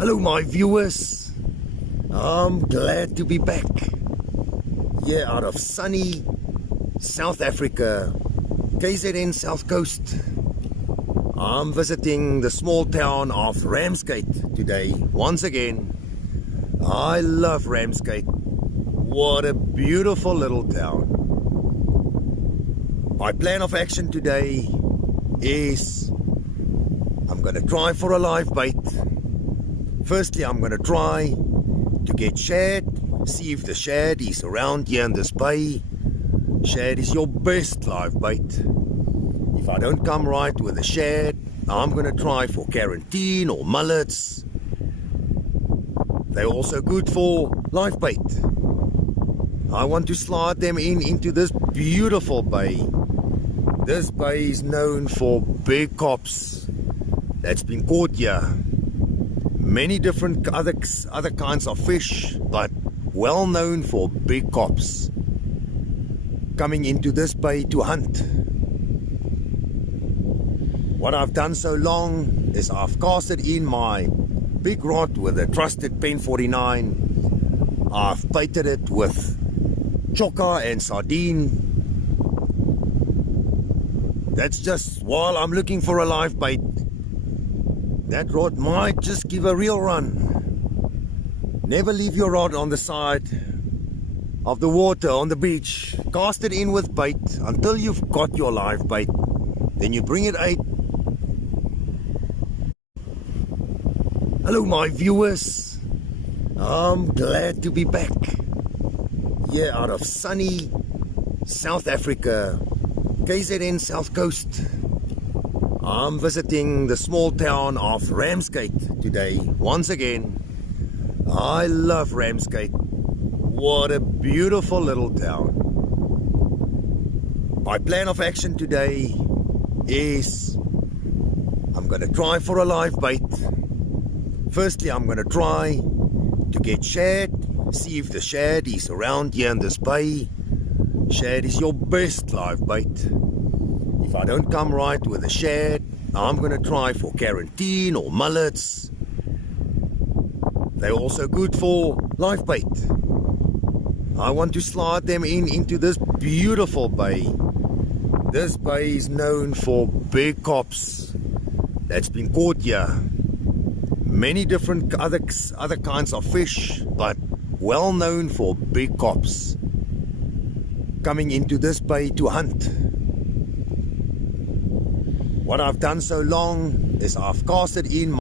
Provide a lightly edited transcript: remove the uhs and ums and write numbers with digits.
Hello my viewers, I'm glad to be back here out of sunny South Africa, KZN South Coast. I'm visiting the small town of Ramsgate today once again. I love Ramsgate. What a beautiful little town. My plan of action today is I'm gonna try for a live bait. Firstly, I'm gonna try to get shad, see if the shad is around here in this bay. Shad is your best live bait. If I don't come right with the shad, I'm gonna try for carantine or mullets. They're also good for live bait. I want to slide them into this beautiful bay. This bay is known for big cops that's been caught here. Many different other kinds of fish, but well known for big cops coming into this bay to hunt. What I've done so long is I've casted in my big rod with a trusted Pen 49. I've baited it with chokka and sardine. That's just while I'm looking for a live bait. That rod might just give a real run. Never leave your rod on the side of the water on the beach. Cast it in with bait until you've got your live bait. Then you bring it out. Hello my viewers, I'm glad to be back here out of sunny South Africa, KZN South Coast. I'm visiting the small town of Ramsgate today once again. I love Ramsgate. What a beautiful little town. My plan of action today is I'm gonna try for a live bait. Firstly, I'm gonna try to get shad, see if the shad is around here in this bay. Shad is your best live bait. If I don't come right with the shad, I'm gonna try for carantine or mullets. They're also good for live bait. I want to slide them into this beautiful bay. This bay is known for big cops that's been caught here. Many different other kinds of fish, but well known for big cops coming into this bay to hunt. What I've done so long is I've casted in